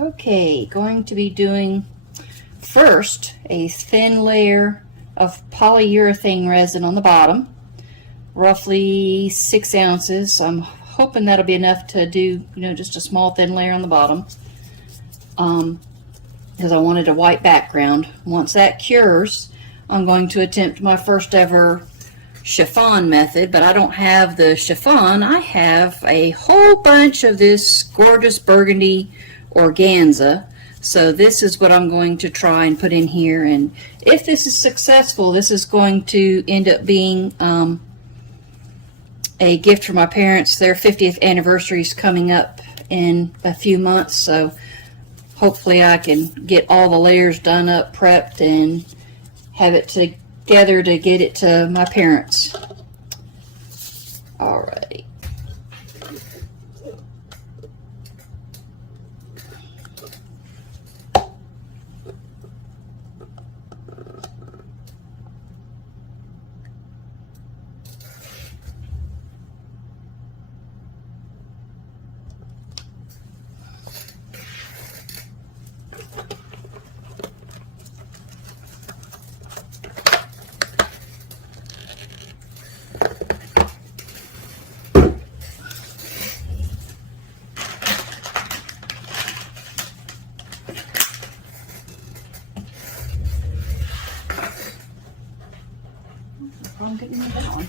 Okay, going to be doing first a thin layer of polyurethane resin on the bottom, roughly 6 ounces. I'm hoping that'll be enough to do, just a small thin layer on the bottom, because I wanted a white background. Once that cures, I'm going to attempt my first ever chiffon method, but I don't have the chiffon. I have a whole bunch of this gorgeous burgundy organza, so this is what I'm going to try and put in here, and if this is successful, this is going to end up being a gift for my parents. Their 50th anniversary is coming up in a few months, so hopefully I can get all the layers done up, prepped, and have it together to get it to my parents. Alrighty. I'm getting it down.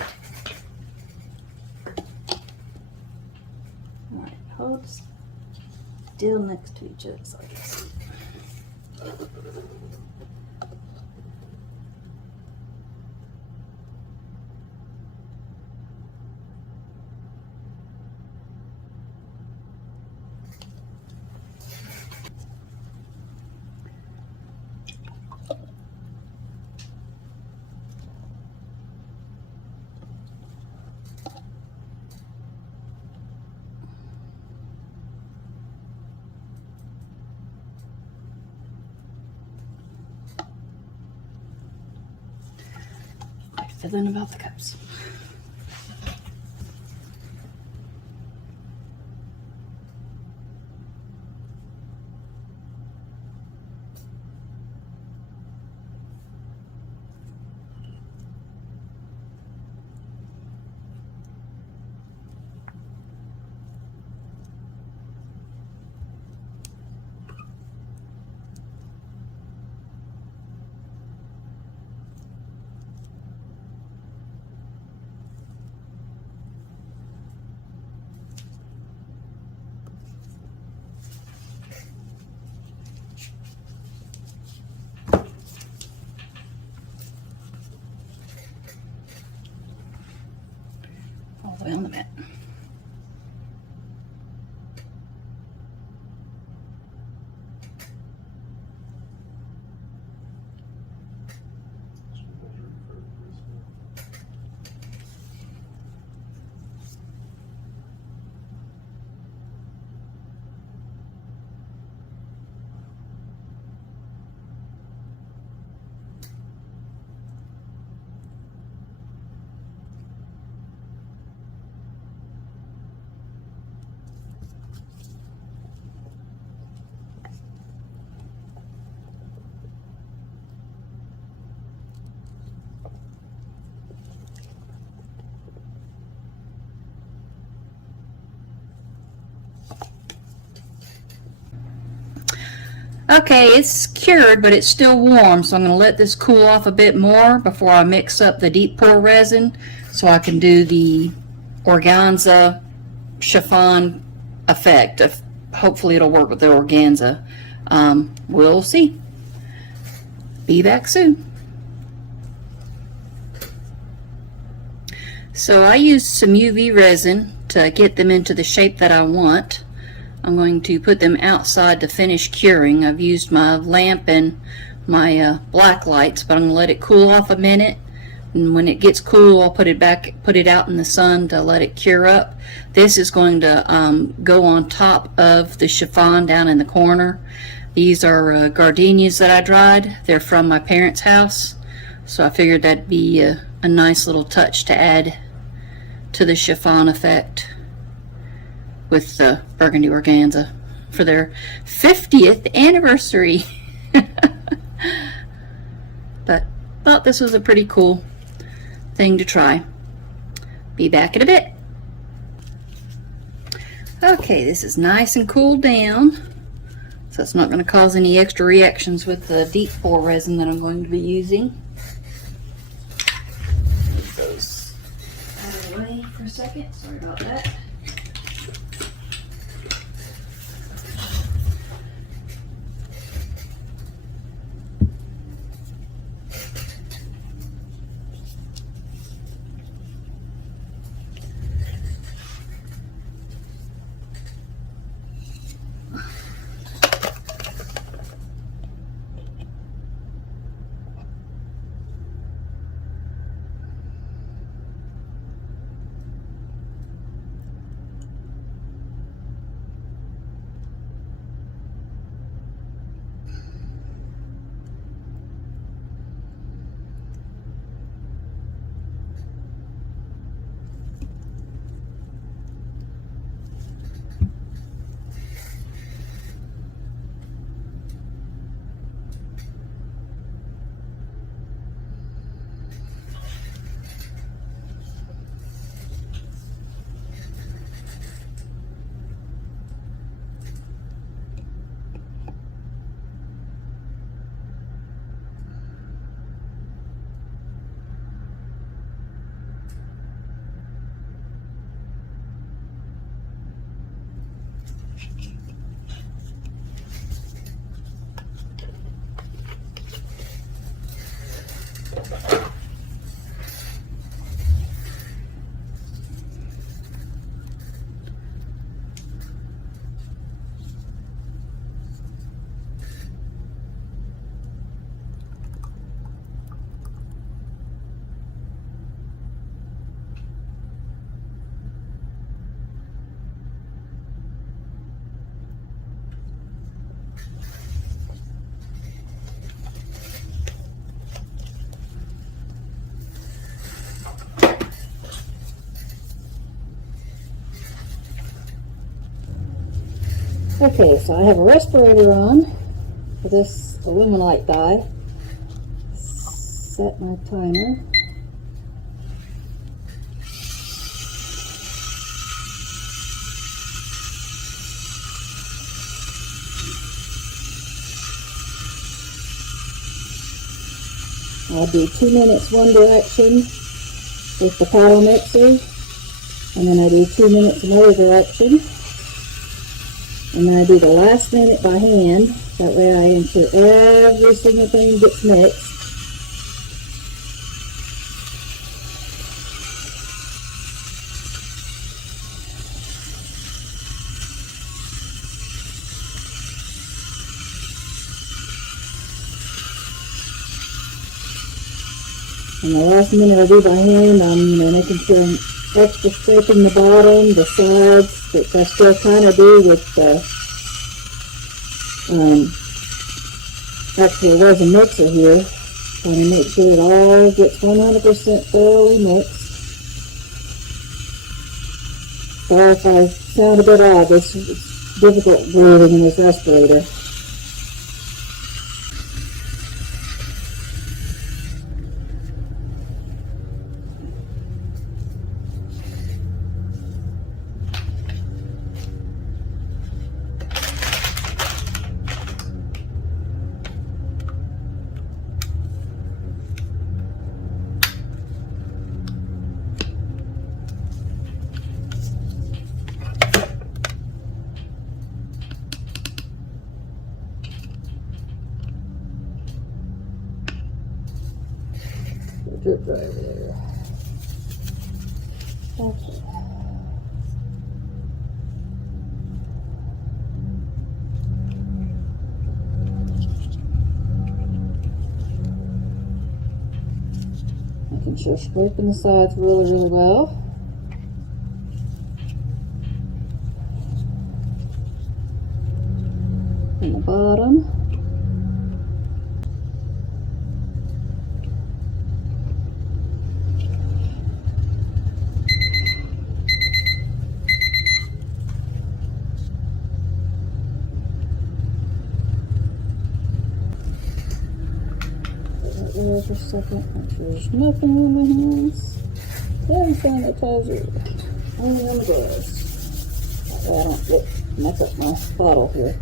Alright, hold still next to each other so I can see. Feeling about the cups. All the way on the mat. Okay, it's cured, but it's still warm, so I'm going to let this cool off a bit more before I mix up the deep pour resin so I can do the organza chiffon effect. Hopefully it'll work with the organza. We'll see. Be back soon. So I used some UV resin to get them into the shape that I want. I'm going to put them outside to finish curing. I've used my lamp and my black lights, but I'm going to let it cool off a minute, and when it gets cool I'll put it out in the sun to let it cure up. This is going to go on top of the chiffon down in the corner. These are gardenias that I dried. They're from my parents' house, so I figured that'd be a nice little touch to add to the chiffon effect with the burgundy organza. for their 50th anniversary. But thought this was a pretty cool thing to try. Be back in a bit. Okay, this is nice and cooled down, so it's not going to cause any extra reactions with the deep pour resin that I'm going to be using. Move those out of the way for a second. Sorry about that. Okay, so I have a respirator on for this Alumilite die. Set my timer. I'll do 2 minutes one direction with the paddle mixer, and then I do 2 minutes another direction. And then I do the last minute by hand. That way I ensure every single thing gets mixed. And the last minute I do by hand, I'm making sure I'm extra scraping the bottom, the sides, which I still kind of do with the actually resin mixer here. Trying to make sure it all gets 100% thoroughly mixed. Sorry if I sound a bit odd, it's difficult breathing in this respirator. Drip dry over there. Okay. Making sure scraping the sides really, really well. And the bottom. right there for a second. Make sure there's nothing on my hands. Then sanitizer only on the gloves. That way I don't mess up my bottle here.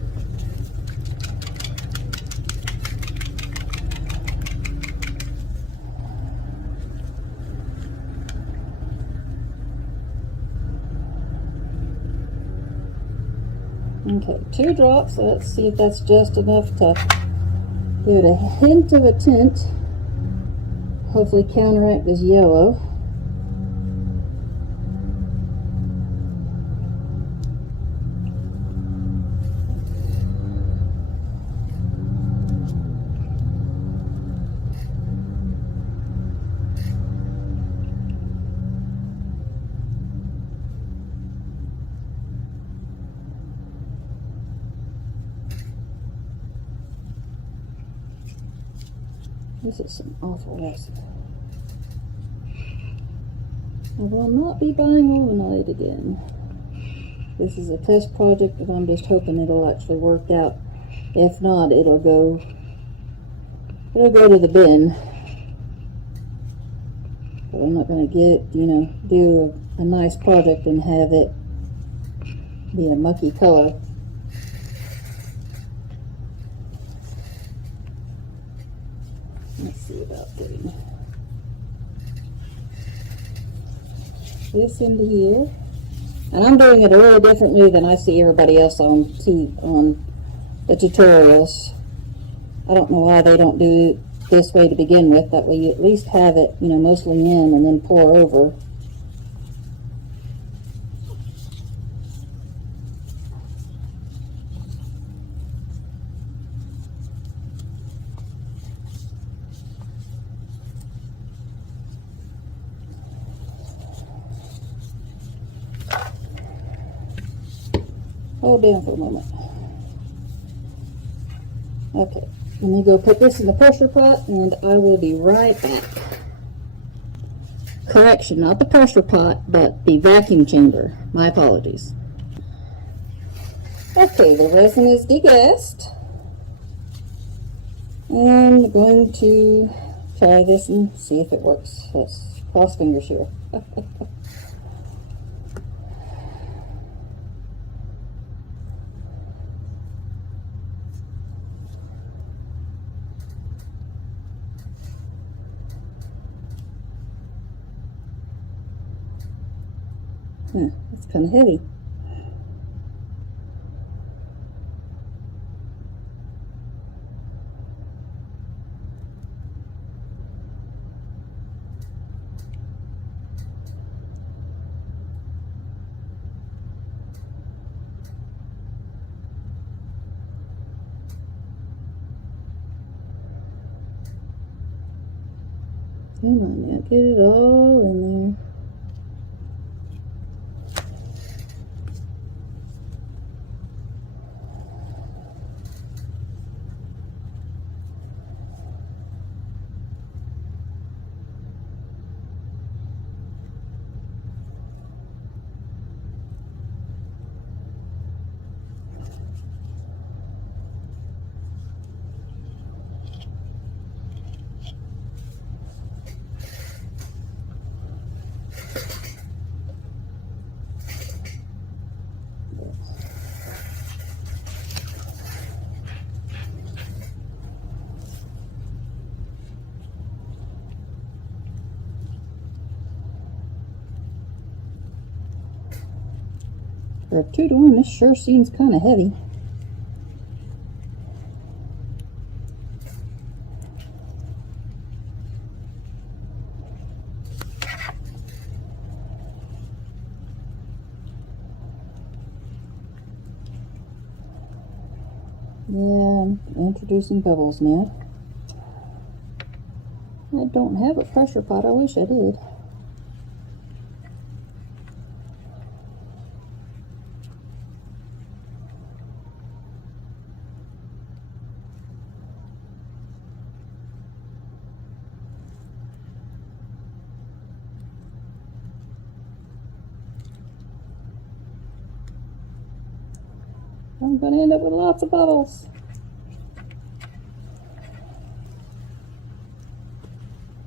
Okay, 2 drops. Let's see if that's just enough to give it a hint of a tint. Hopefully counteract this yellow. This is some awful resin. I will not be buying Alumilite again. This is a test project and I'm just hoping it'll actually work out. If not, it'll go to the bin. But I'm not going to do a nice project and have it be a mucky color. Let's see about getting this into here. And I'm doing it a little differently than I see everybody else on the tutorials. I don't know why they don't do it this way to begin with. That way you at least have it, mostly in and then pour over. Hold down for a moment. Okay, let me go put this in the pressure pot and I will be right back. Correction, not the pressure pot, but the vacuum chamber. My apologies. Okay, the resin is degassed. And I'm going to try this and see if it works. Let's cross fingers here. It's kind of heavy. Come on now, get it all in there. For a 2-to-1, this sure seems kind of heavy. Yeah, I'm introducing bubbles now. I don't have a pressure pot. I wish I did. I'm going to end up with lots of bubbles.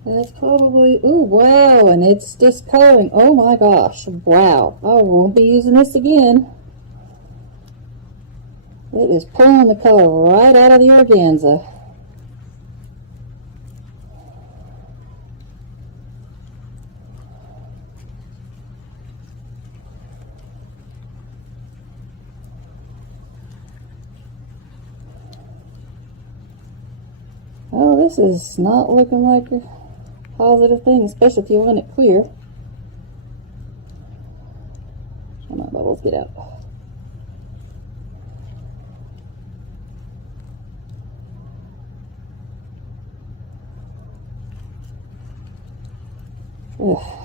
That's probably, ooh, wow, and it's discoloring. Oh my gosh, wow. I won't be using this again. It is pulling the color right out of the organza. Oh, this is not looking like a positive thing, especially if you want it clear. Come on, bubbles, get out. Ugh.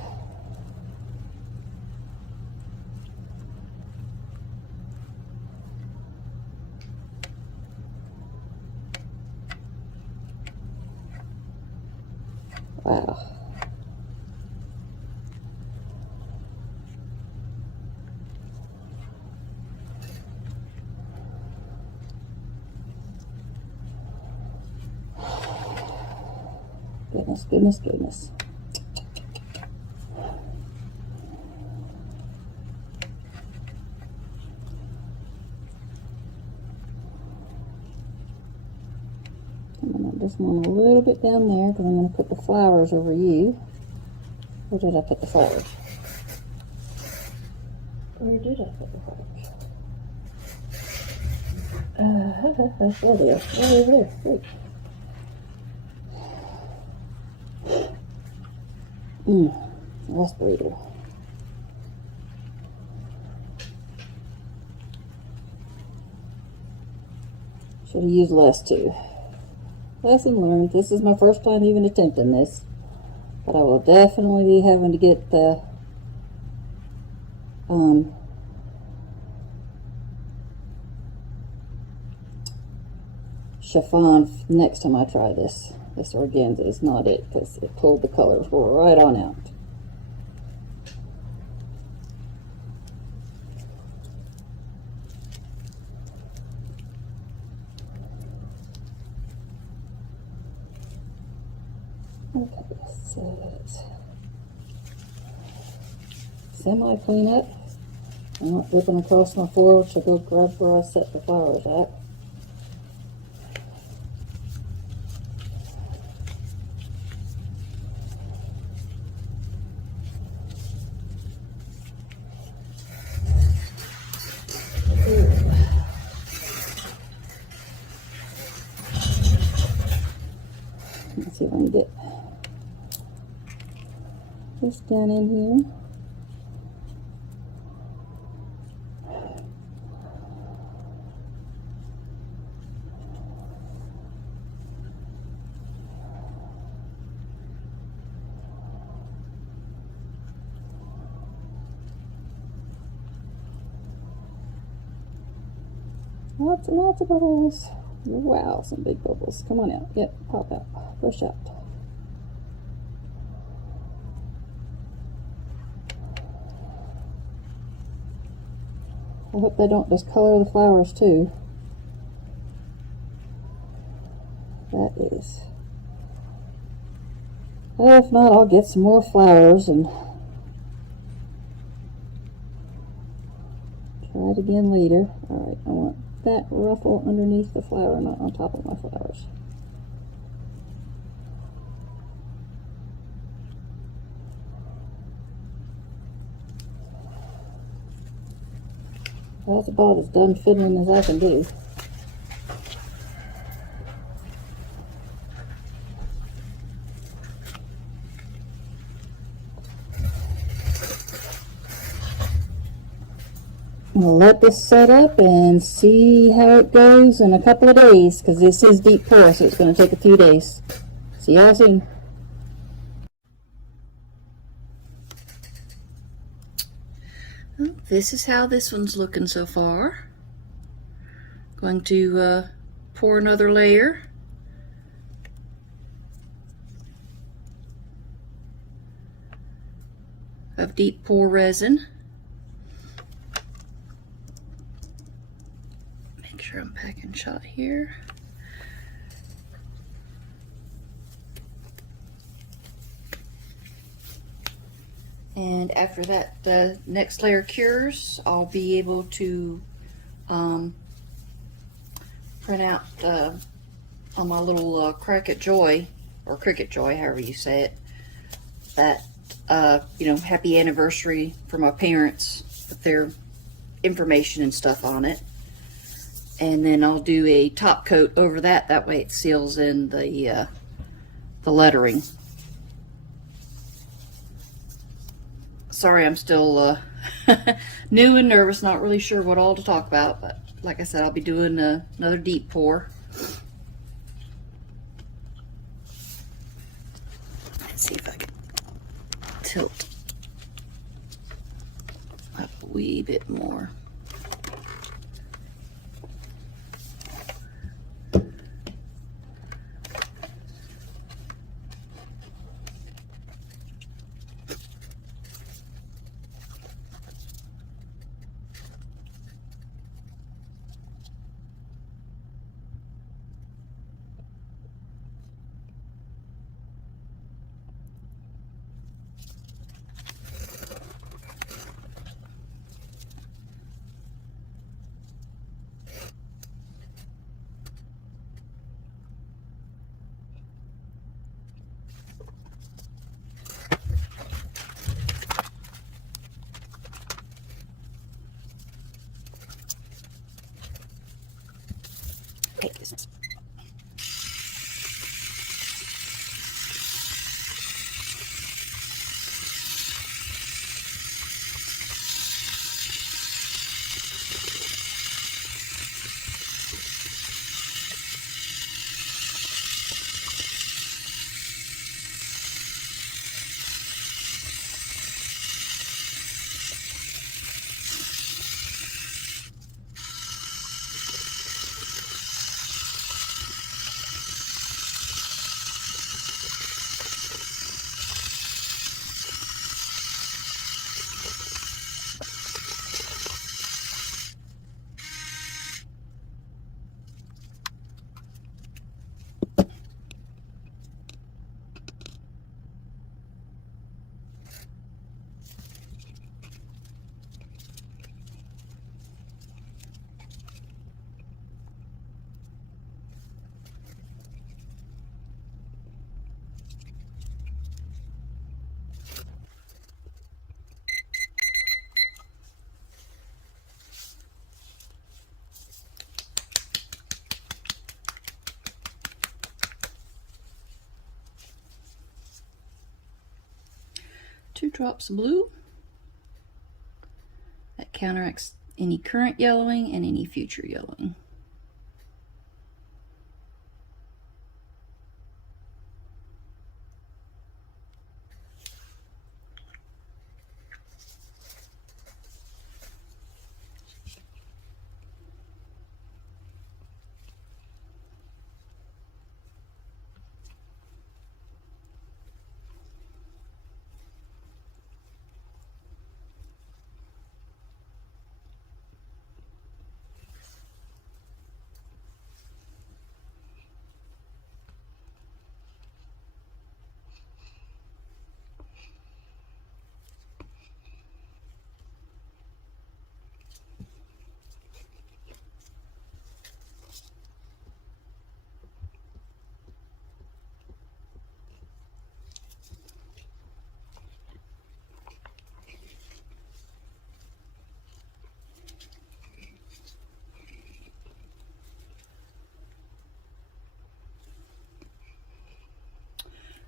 Wow. Goodness, goodness, goodness. This one a little bit down there because I'm going to put the flowers over you. Where did I put the flowers? Where did I put the flowers? There they are. Oh, over there. Great. Respirator. Should have used less too. Lesson learned. This is my first time even attempting this, but I will definitely be having to get the chiffon next time I try this. This organza is not it because it pulled the colors right on out. Okay, so it's semi clean up. I'm not dripping across my floor, which I go grab where I set the flowers at. Let's see if I can get this down in here. Lots and lots of bubbles. Wow, some big bubbles. Come on out. Yep, pop out. Push out. I hope they don't discolor the flowers too. That is. Well, if not, I'll get some more flowers and try it again later. Alright, I want that ruffle underneath the flower, not on top of my flowers. That's about as done fiddling as I can do. We'll let this set up and see how it goes in a couple of days, because this is deep pour, so it's going to take a few days. See y'all soon. Well, this is how this one's looking so far. Going to pour another layer. Of deep pour resin. Make sure I'm packing shot here. And after that, the next layer cures, I'll be able to print out on my little cricutjoy, or cricutjoy, however you say it, that happy anniversary for my parents with their information and stuff on it. And then I'll do a top coat over that. That way it seals in the lettering. Sorry, I'm still new and nervous, not really sure what all to talk about, but like I said, I'll be doing another deep pour. Let's see if I can tilt up a wee bit more. Take this. Two drops of blue. That counteracts any current yellowing and any future yellowing.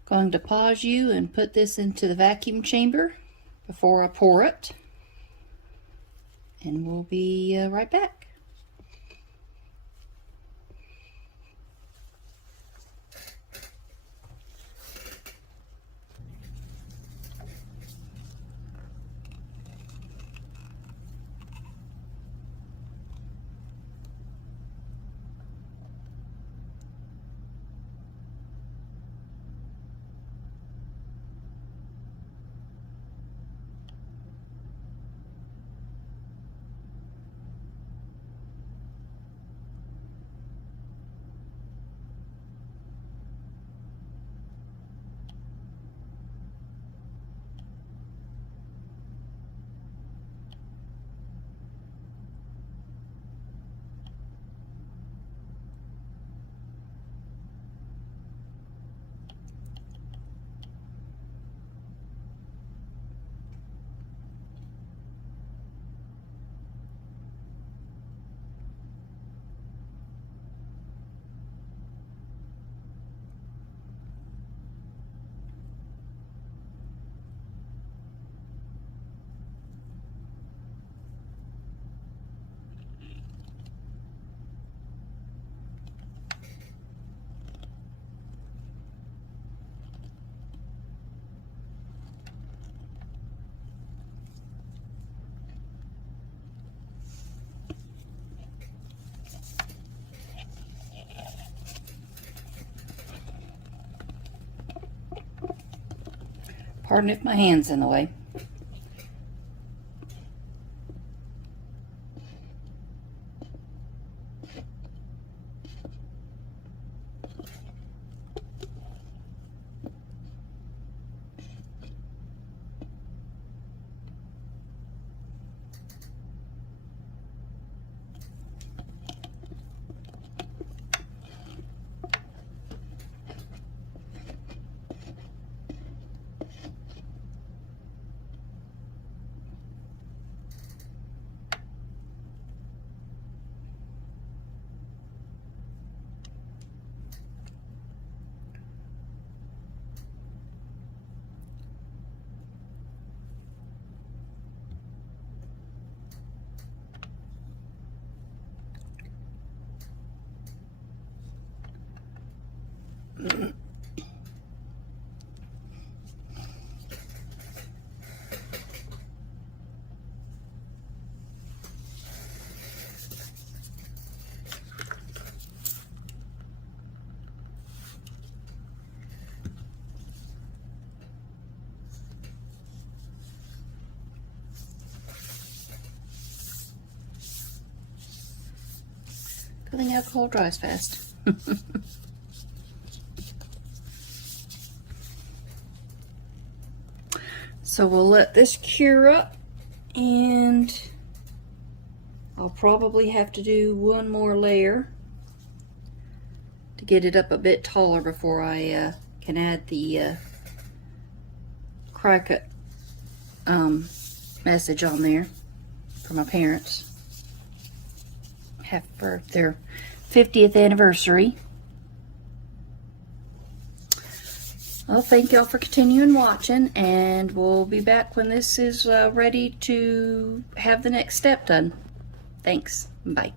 Going to pause you and put this into the vacuum chamber before I pour it. And we'll be right back. Pardon if my hand's in the way. Good thing alcohol dries fast. So we'll let this cure up, and I'll probably have to do one more layer to get it up a bit taller before I can add the cricut message on there for my parents. For their 50th anniversary. Well, thank y'all for continuing watching, and we'll be back when this is ready to have the next step done. Thanks. Bye.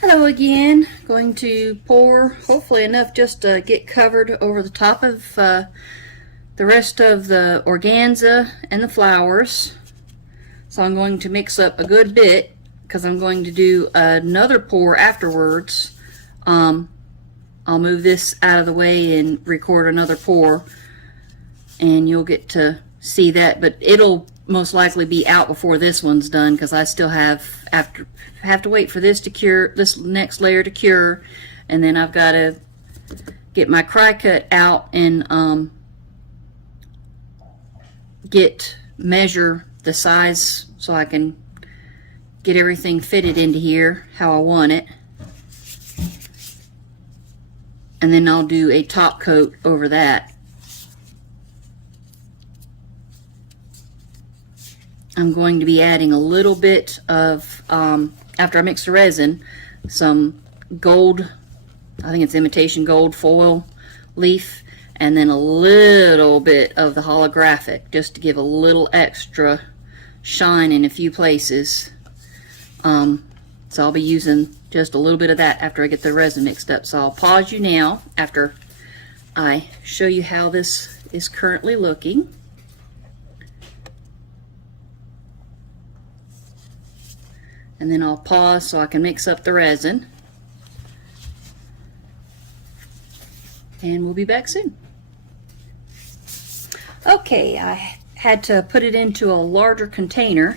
Hello again. Going to pour hopefully enough just to get covered over the top of the rest of the organza and the flowers. So I'm going to mix up a good bit because I'm going to do another pour afterwards. I'll move this out of the way and record another pour, and you'll get to see that, but it'll most likely be out before this one's done because I still have to wait for this to cure, this next layer to cure, and then I've got to get my cricut out and measure the size so I can get everything fitted into here how I want it, and then I'll do a top coat over that. I'm going to be adding a little bit of after I mix the resin, some gold, I think it's imitation gold foil leaf, and then a little bit of the holographic just to give a little extra shine in a few places. So I'll be using just a little bit of that after I get the resin mixed up. So I'll pause you now after I show you how this is currently looking. And then I'll pause so I can mix up the resin. And we'll be back soon. Okay, I had to put it into a larger container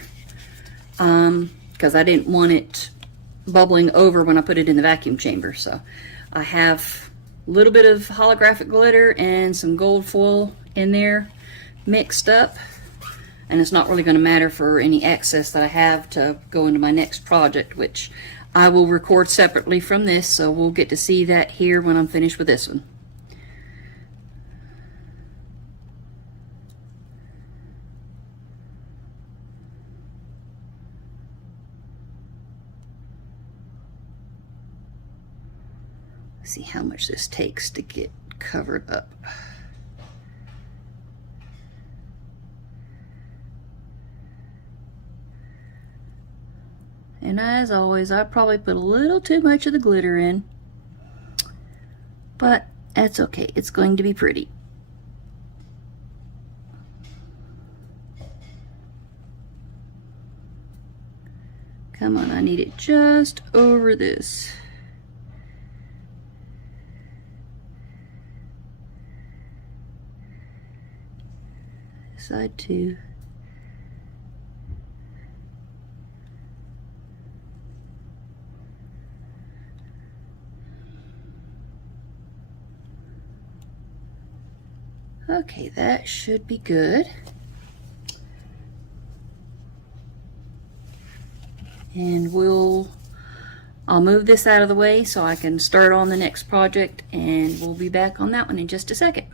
because I didn't want it bubbling over when I put it in the vacuum chamber. So I have a little bit of holographic glitter and some gold foil in there mixed up, and it's not really going to matter for any excess that I have to go into my next project, which I will record separately from this, so we'll get to see that here when I'm finished with this one. See how much this takes to get covered up. And as always, I probably put a little too much of the glitter in, but that's okay, it's going to be pretty. Come on, I need it just over this. Side 2. Okay, that should be good. And I'll move this out of the way so I can start on the next project, and we'll be back on that one in just a second.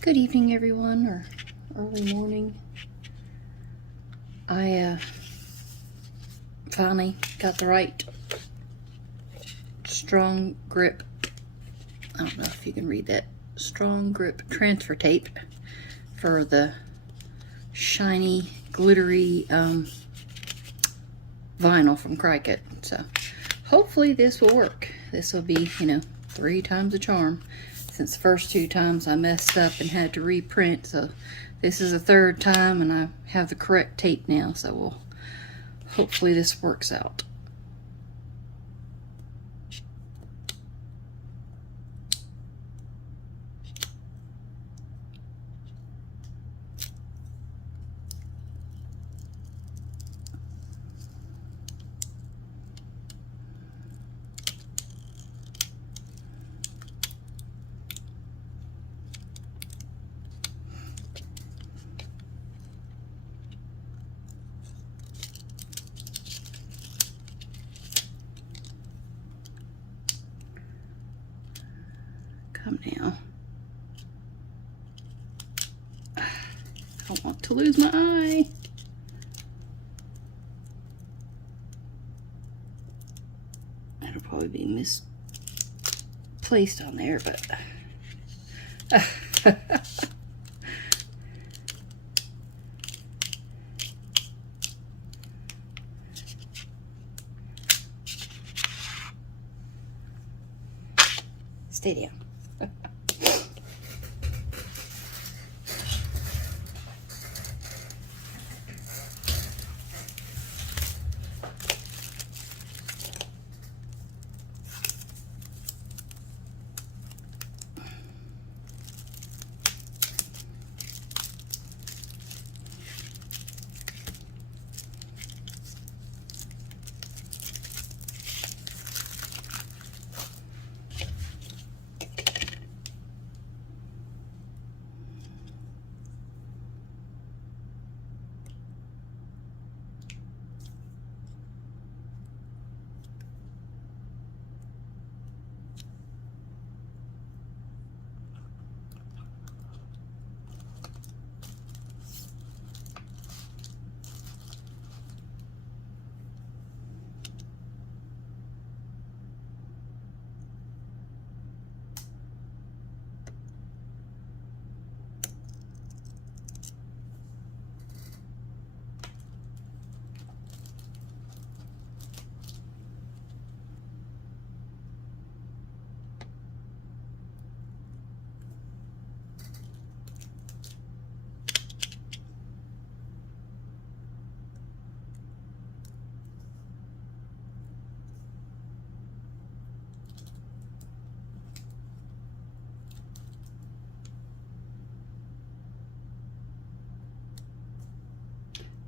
Good evening, everyone, or early morning. I finally got the right strong grip. I don't know if you can read that. Strong grip transfer tape for the shiny, glittery vinyl from Cricut. So hopefully this will work. This will be, 3 times the charm, since the first 2 times I messed up and had to reprint. So this is the 3rd time, and I have the correct tape now. So hopefully this works out. Come now. I don't want to lose my eye. That'll probably be misplaced on there, but stay down.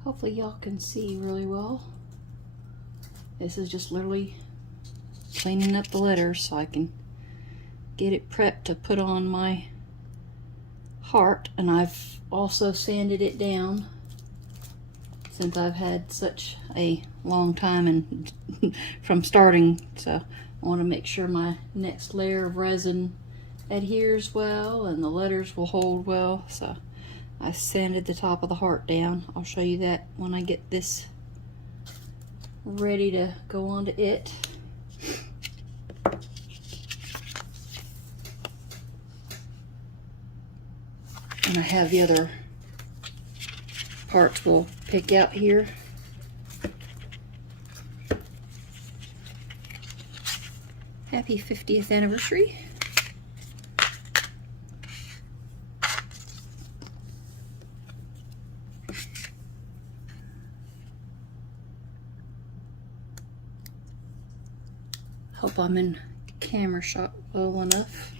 Hopefully y'all can see really well. This is just literally cleaning up the letters so I can get it prepped to put on my heart. And I've also sanded it down since I've had such a long time and from starting. So I want to make sure my next layer of resin adheres well and the letters will hold well. So I sanded the top of the heart down. I'll show you that when I get this ready to go onto it. And I have the other parts we'll pick out here. Happy 50th anniversary. Hope I'm in camera shot well enough.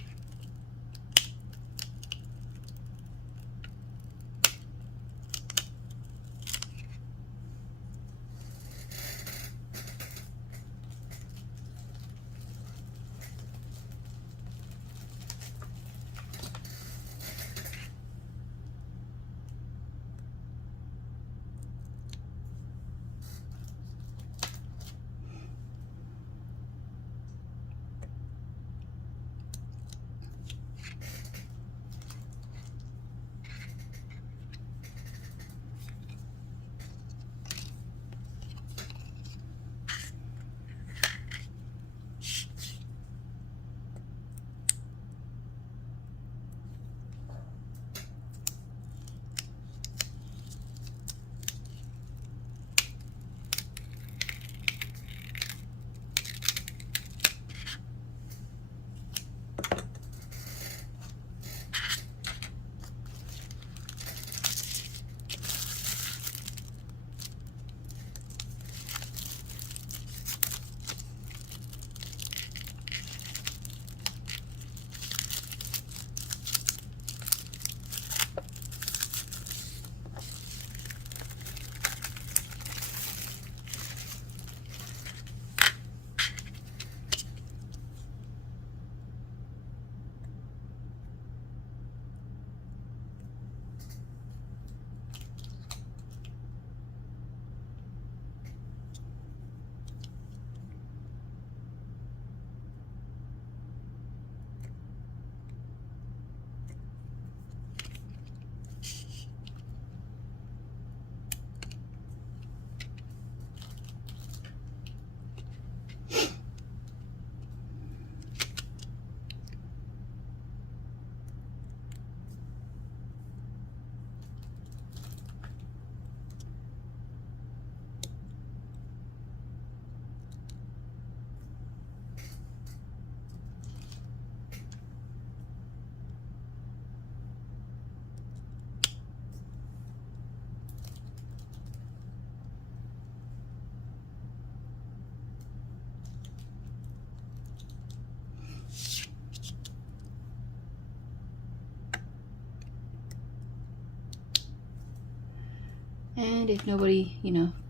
And if nobody,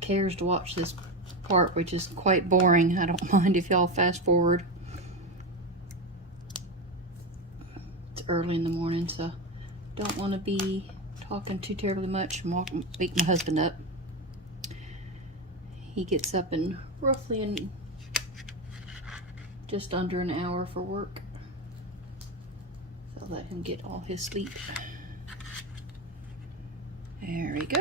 cares to watch this part, which is quite boring, I don't mind if y'all fast forward. It's early in the morning, so don't want to be talking too terribly much and wake my husband up. He gets up in roughly just under an hour for work. So I'll let him get all his sleep. There we go.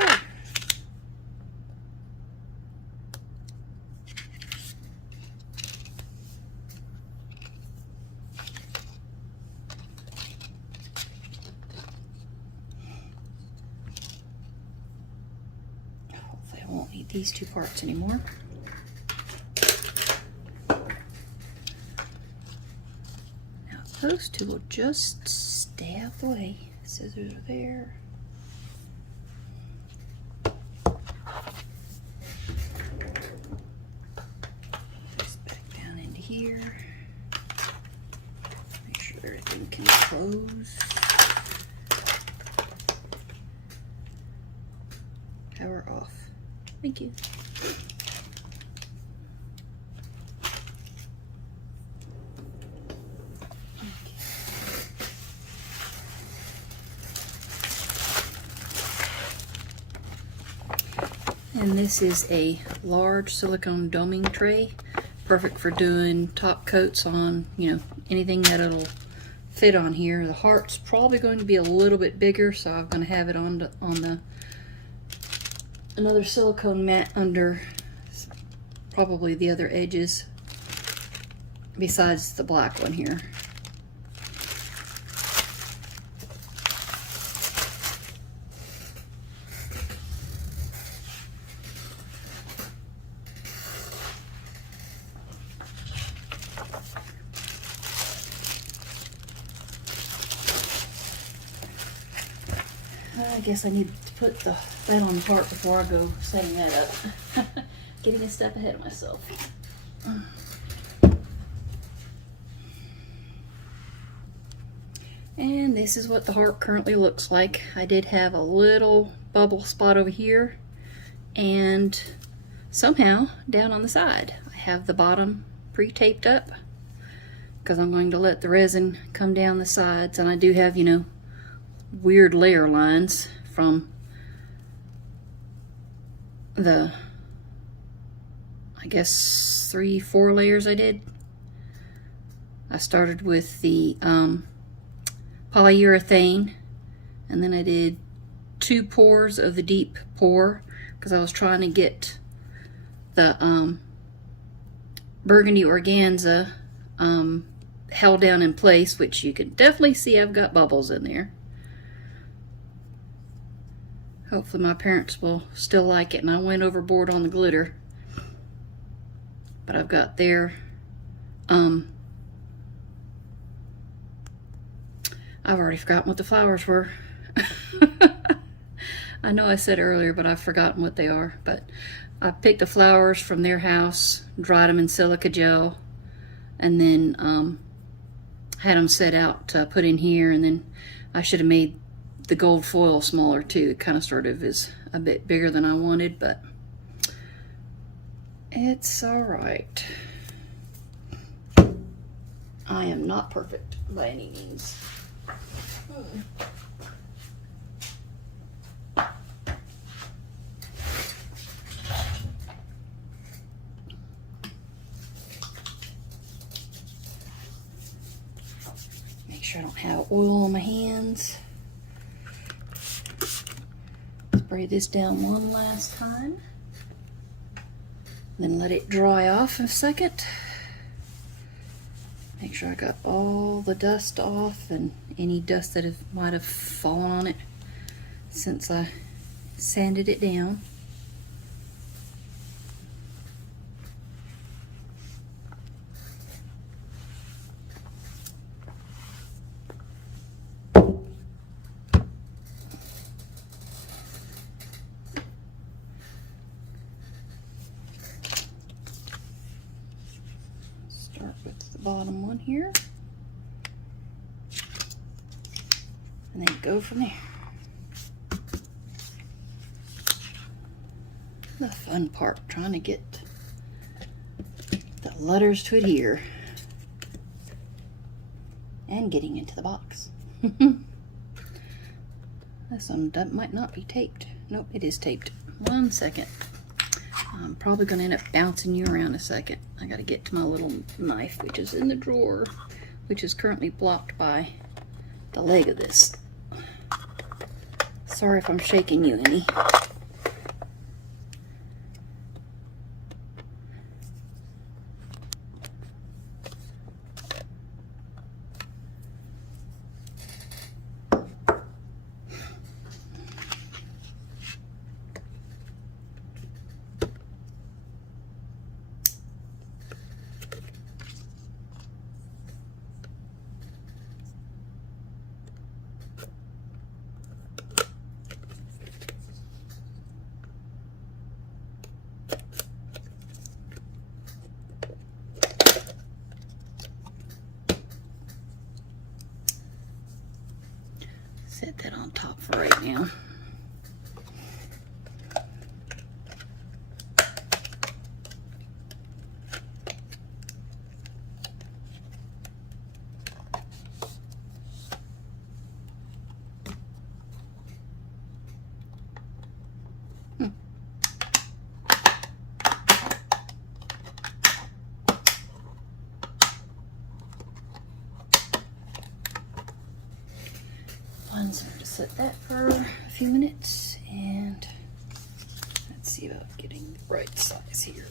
Hopefully I won't need these two parts anymore. Now those two will just stay out the way. Scissors are there. Here, make sure everything can close. Power off. Thank you. And this is a large silicone doming tray. Perfect for doing top coats on, anything that it'll fit on here. The heart's probably going to be a little bit bigger, so I'm going to have it on another silicone mat under probably the other edges besides the black one here. I guess I need to put that on the part before I go setting that up. Getting a step ahead of myself. And this is what the heart currently looks like. I did have a little bubble spot over here, and somehow down on the side I have the bottom pre-taped up because I'm going to let the resin come down the sides, and I do have, you know, weird layer lines from the, I guess, 3-4 layers I did. I started with the polyurethane, and then I did 2 pours of the deep pour because I was trying to get the burgundy organza held down in place, which you can definitely see I've got bubbles in there. Hopefully my parents will still like it, and I went overboard on the glitter, but I've got their I've already forgotten what the flowers were. I know I said earlier, but I've forgotten what they are. But I picked the flowers from their house, dried them in silica gel, and then had them set out to put in here. And then I should have made the gold foil smaller too. It kind of sort of is a bit bigger than I wanted, but it's all right. I am not perfect by any means. Make sure I don't have oil on my hands. Spray this down one last time, then let it dry off in a second. Make sure I got all the dust off and any dust that might have fallen on it since I sanded it down. Start with the bottom one here, and then go from there. The fun part, trying to get the letters to adhere and getting into the box. This one that might not be taped. Nope, it is taped. One second. I'm probably going to end up bouncing you around a second. I got to get to my little knife, which is in the drawer, which is currently blocked by the leg of this. Sorry if I'm shaking you any. Set that on top for right now. So to set that for a few minutes, and let's see about getting the right size here.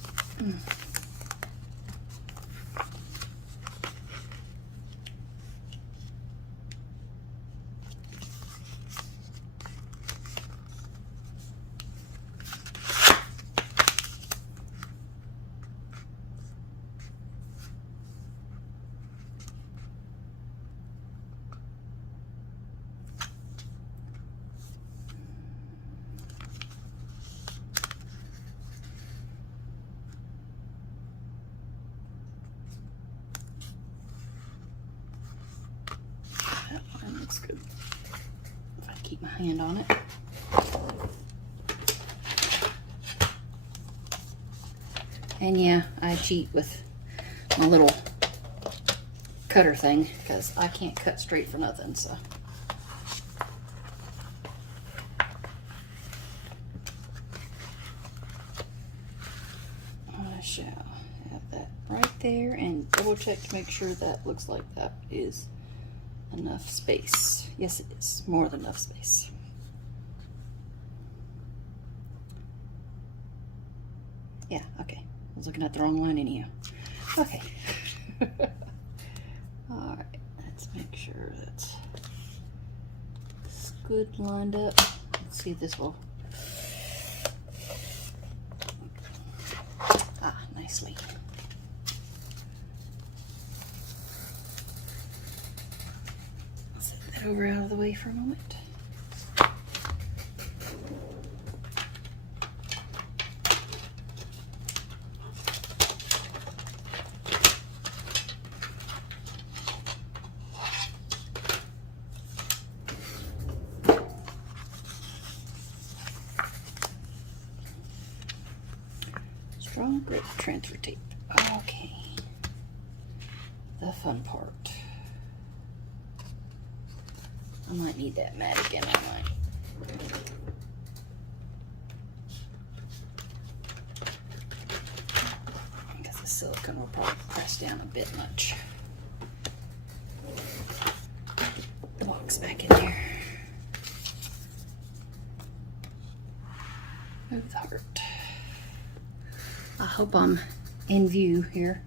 hand on it. And yeah, I cheat with my little cutter thing because I can't cut straight for nothing, so. I shall have that right there and double check to make sure that looks like that is enough space. Yes, it is. More than enough space. Yeah, okay. I was looking at the wrong line anyhow. Okay. Alright, let's make sure that's good lined up. Let's see if this will. Ah, nicely. Set that over out of the way for a moment. Strong grip transfer tape. Okay. The fun part. I might need that mat again, I might. Because the silicone will probably press down a bit much. Put the box back in there. Move the heart. I hope I'm in view here.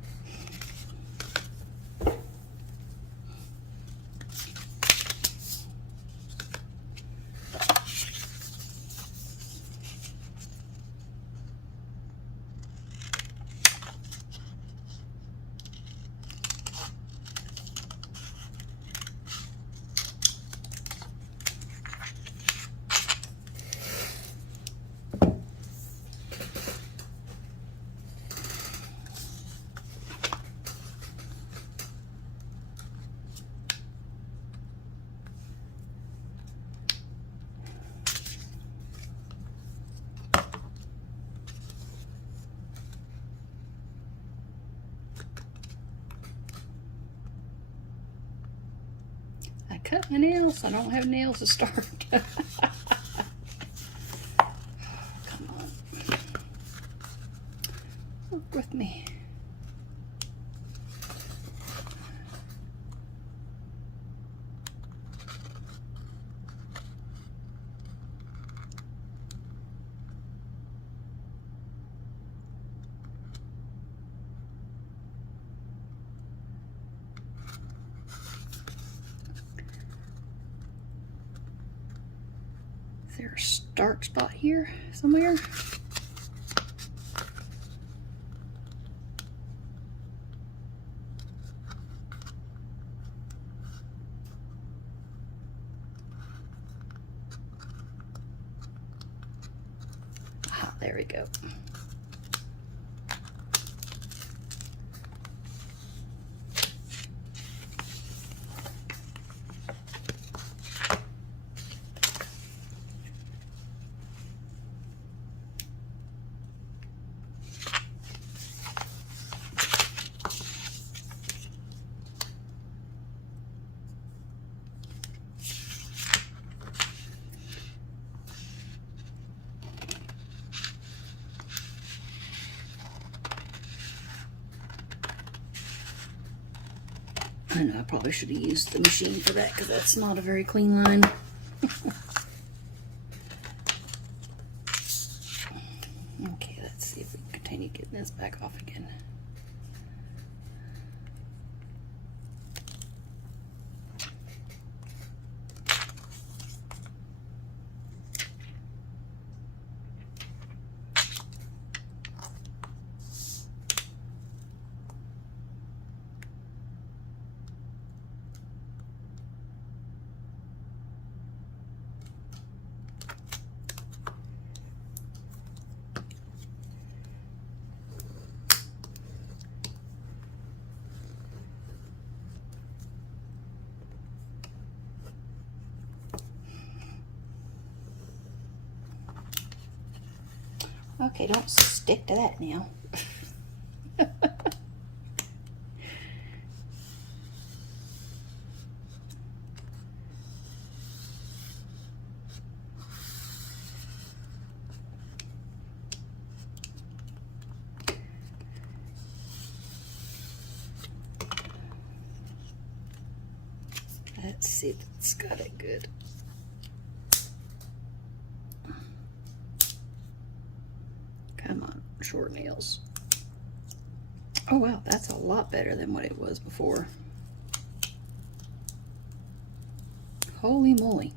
I cut my nails. I don't have nails to start. Come on. Work with me. Is there a start spot here somewhere? Ah, there we go. I know I probably should have used the machine for that because that's not a very clean line. Okay, let's see if we can continue getting this back off again. Okay, don't stick to that now. Let's see if it's got it good. Come on, short nails. Oh wow, that's a lot better than what it was before. Holy moly.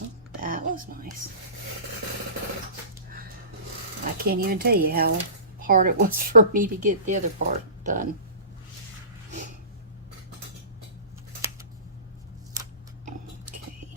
Well, that was nice. I can't even tell you how hard it was for me to get the other part done. Okay.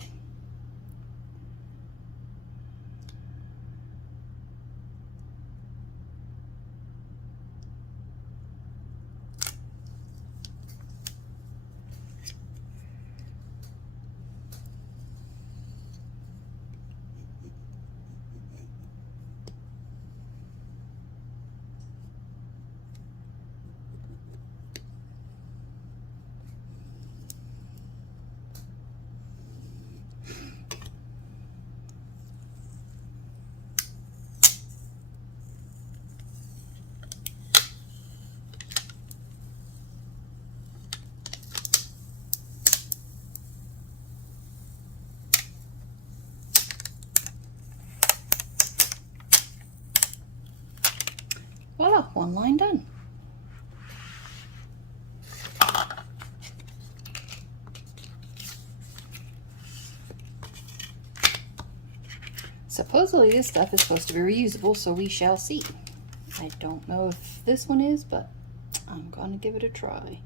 Voila, one line done. Supposedly this stuff is supposed to be reusable, so we shall see. I don't know if this one is, but I'm going to give it a try.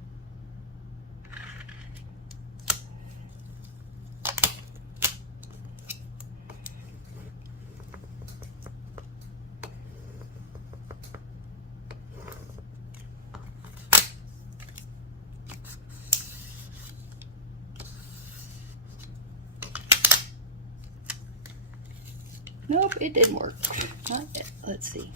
Nope, it didn't work. Not yet. Let's see.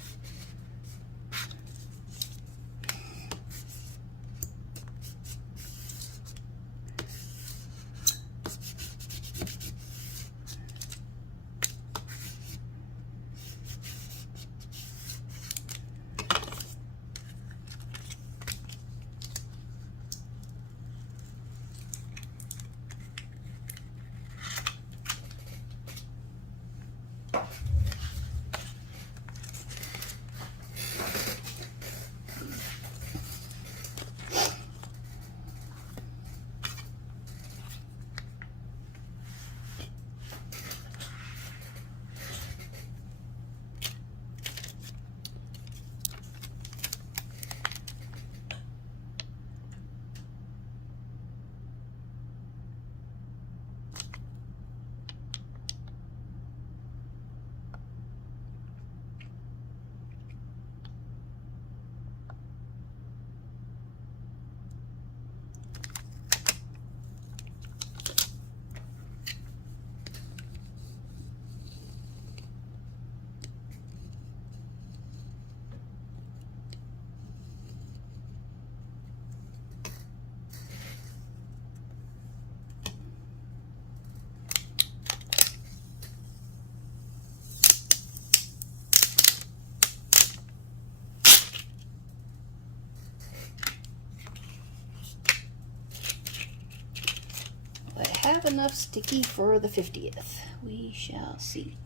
I have enough sticky for the 50th. We shall see.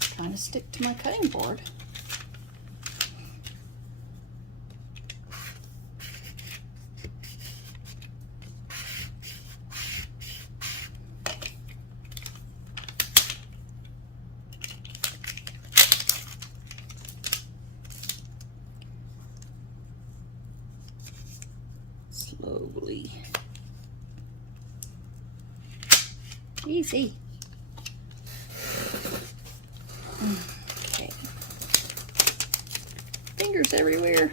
Trying to stick to my cutting board. Slowly. Easy. Okay. fingers everywhere.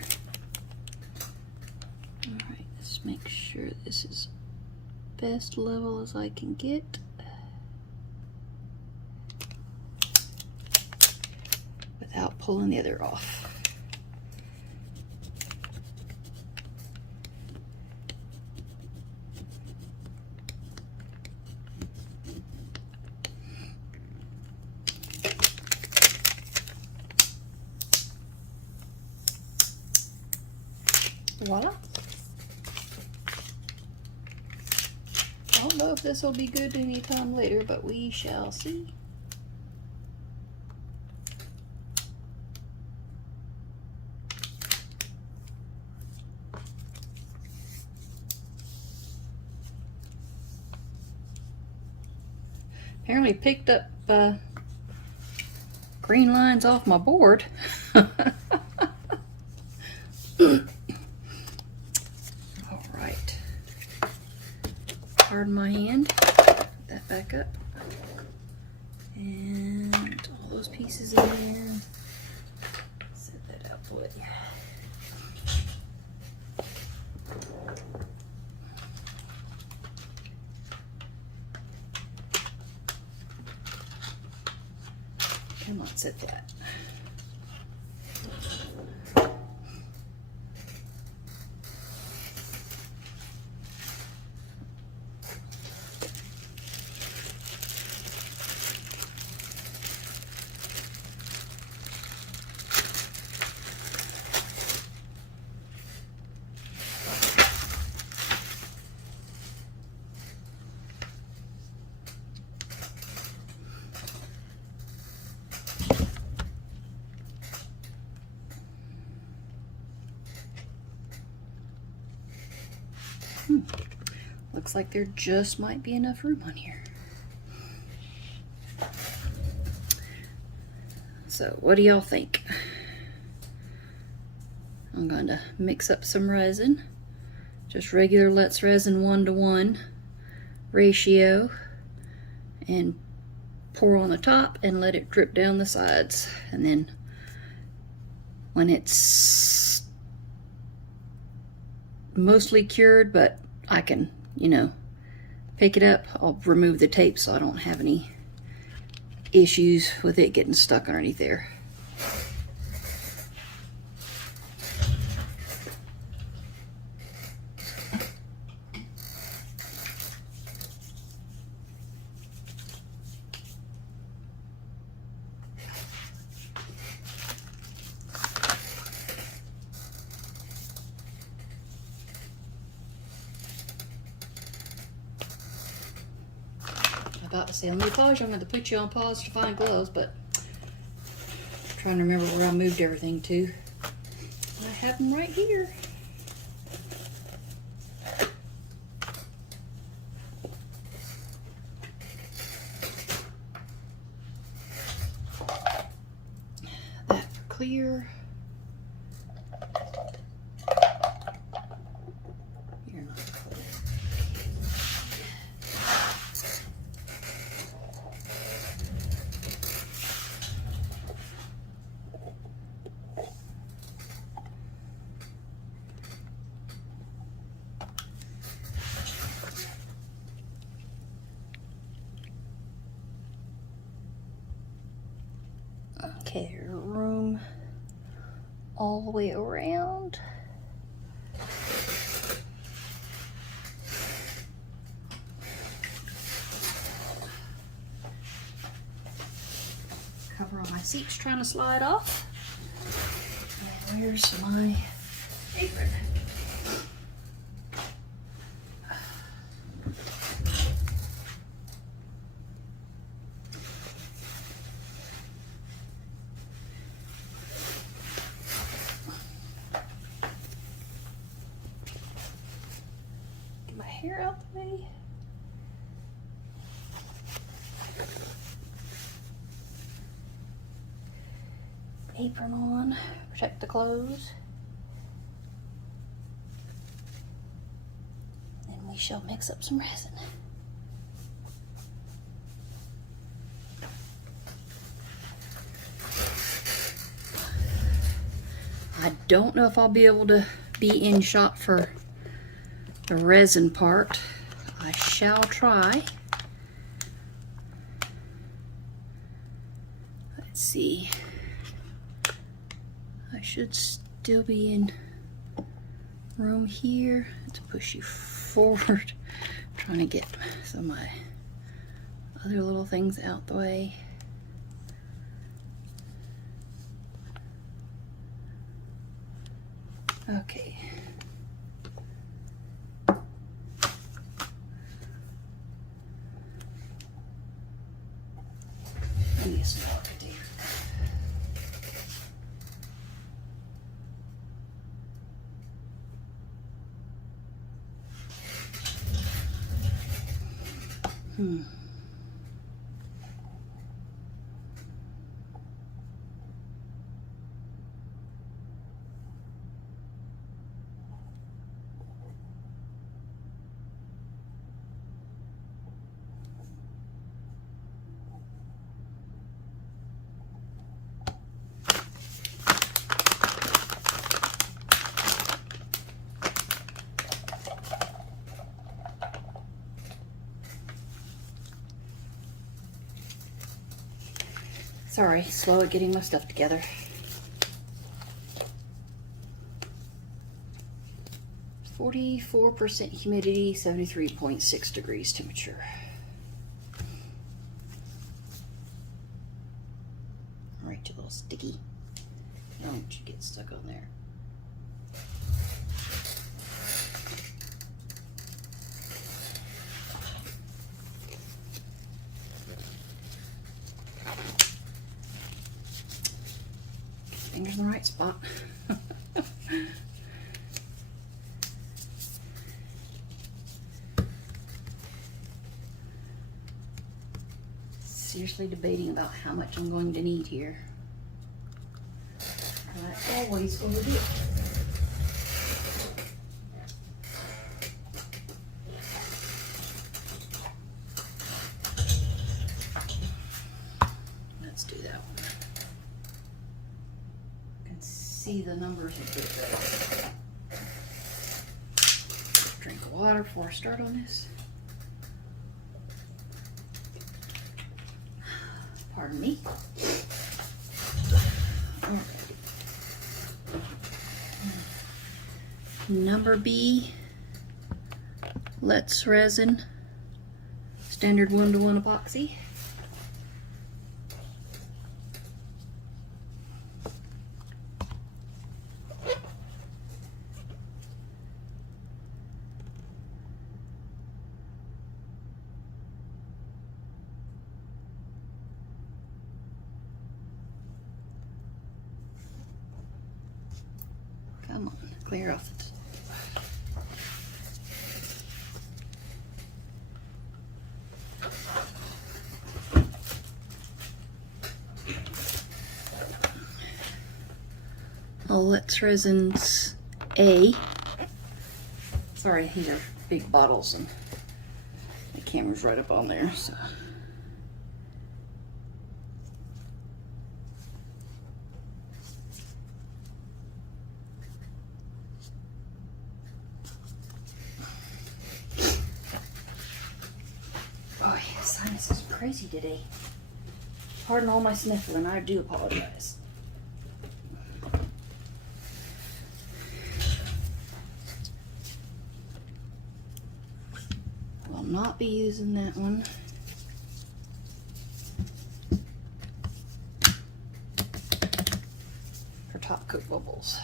Alright, let's make sure this is best level as I can get. Without pulling the other off. Voila. I don't know if this will be good anytime later, but we shall see. Apparently picked up green lines off my board. Alright. Pardon my hand. Put that back up. And all those pieces in. Set that out for you. Come on, sit flat. Looks like there just might be enough room on here. So what do y'all think? I'm going to mix up some resin, just regular Letsresin 1:1 ratio, and pour on the top and let it drip down the sides. And then when it's mostly cured, but I can, you know, pick it up, I'll remove the tape so I don't have any issues with it getting stuck underneath there. About to say, let me pause you. I'm going to put you on pause to find gloves, but I'm trying to remember where I moved everything to. I have them right here. That for clear. You're not clear. Okay, there's room all the way around. Cover on my seats trying to slide off. And where's my apron? Hair out the way. Apron on, protect the clothes. Then we shall mix up some resin. I I don't know if I'll be able to be in shot for the resin part. I shall try. Let's see. I should still be in room here. Let's push you forward. I'm trying to get some of my other little things out the way. Okay. Give me some water, Dave. Sorry, slow at getting my stuff together. %44% humidity, 73.6 degrees temperature. All right, you little sticky. Don't you get stuck on there. Fingers in the right spot. Seriously debating about how much I'm going to need here. I always go to do. Let's do that one. See the numbers a bit better. Drink of water before I start on this. Pardon me. All right. Number B, Letsresin, standard 1:1 epoxy. Come on, clear off the Letsresin's A. Sorry, these are big bottles and the camera's right up on there, so. Oh yeah, sinus is crazy today. Pardon all my sniffling, I do apologize. Will not be using that one. For top coat bubbles.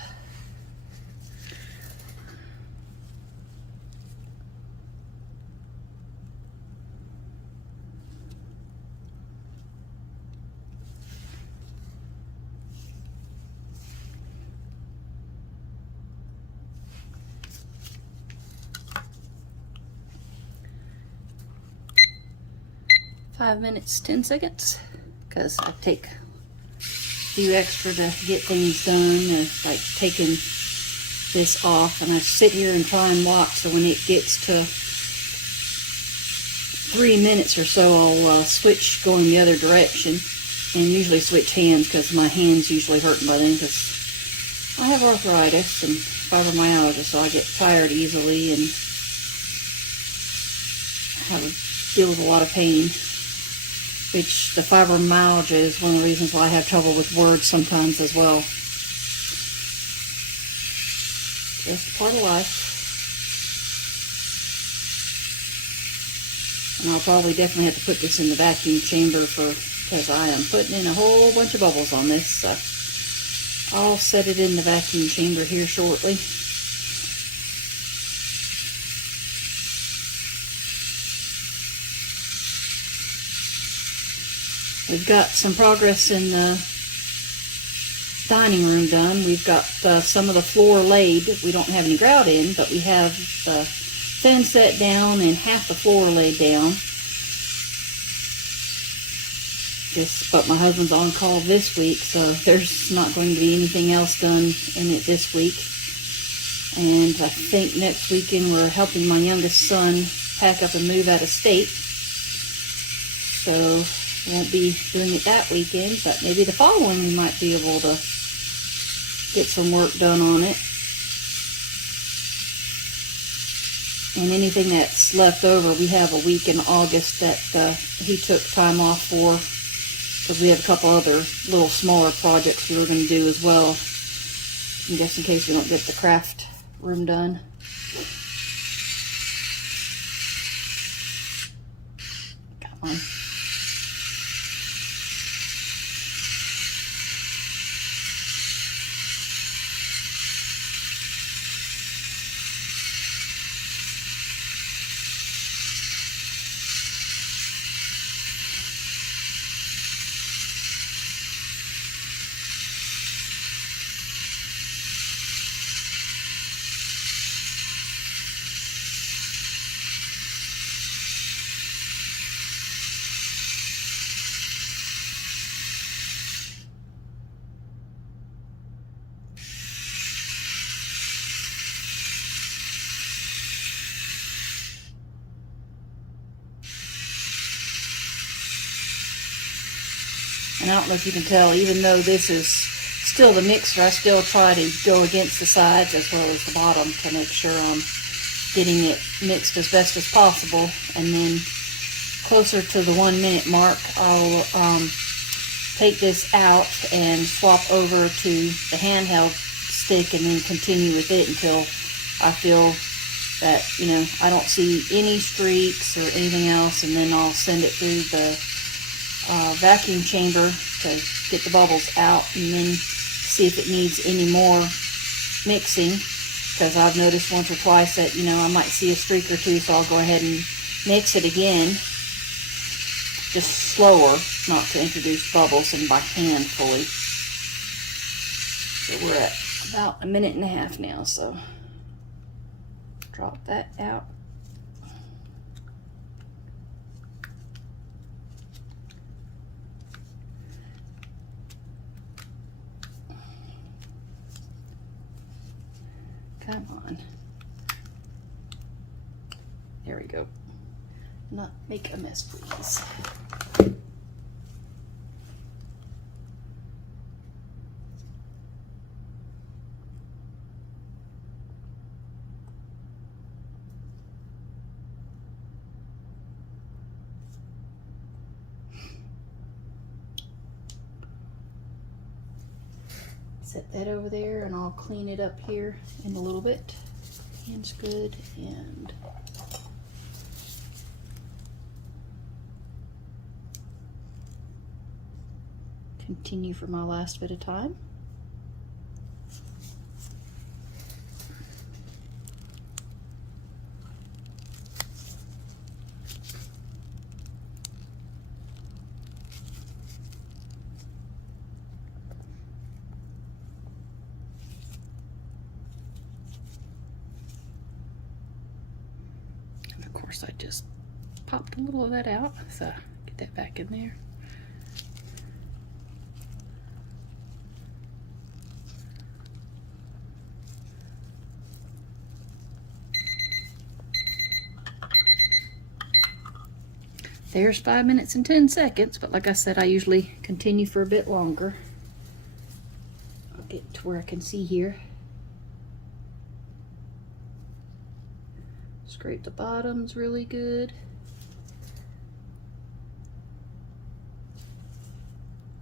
Five minutes, 10 seconds, because I take a few extra to get things done. It's like taking this off, and I sit here and try and watch, so when it gets to 3 minutes or so, I'll switch going the other direction, and usually switch hands, because my hand's usually hurting by then, because I have arthritis and fibromyalgia, so I get tired easily and deal with a lot of pain, which the fibromyalgia is one of the reasons why I have trouble with words sometimes as well. Just part of life. And I'll probably definitely have to put this in the vacuum chamber because I am putting in a whole bunch of bubbles on this. So I'll set it in the vacuum chamber here shortly. We've got some progress in the dining room done. We've got some of the floor laid. We don't have any grout in, but we have the thin set down and half the floor laid down. But my husband's on call this week, so there's not going to be anything else done in it this week. And I think next weekend we're helping my youngest son pack up and move out of state. So won't be doing it that weekend, but maybe the following we might be able to get some work done on it. And anything that's left over, we have a week in August that he took time off for, because we have a couple other little smaller projects we were going to do as well, just in case we don't get the craft room done. Come on. And I don't know if you can tell, even though this is still the mixer, I still try to go against the sides as well as the bottom to make sure I'm getting it mixed as best as possible. And then closer to the 1 minute mark, I'll take this out and swap over to the handheld stick and then continue with it until I feel that, I don't see any streaks or anything else, and then I'll send it through the vacuum chamber to get the bubbles out, and then see if it needs any more mixing, because I've noticed once or twice that I might see a streak or two, so I'll go ahead and mix it again, just slower, not to introduce bubbles, and by hand fully. So we're at about 1.5 minutes now, so drop that out. Come on. There we go. Not make a mess, please. Set that over there, and I'll clean it up here in a little bit. Hand's good, and continue for my last bit of time. Of course, I just popped a little of that out, so get that back in there. There's 5 minutes and 10 seconds, but like I said, I usually continue for a bit longer. get to where I can see here. Scrape the bottoms really good.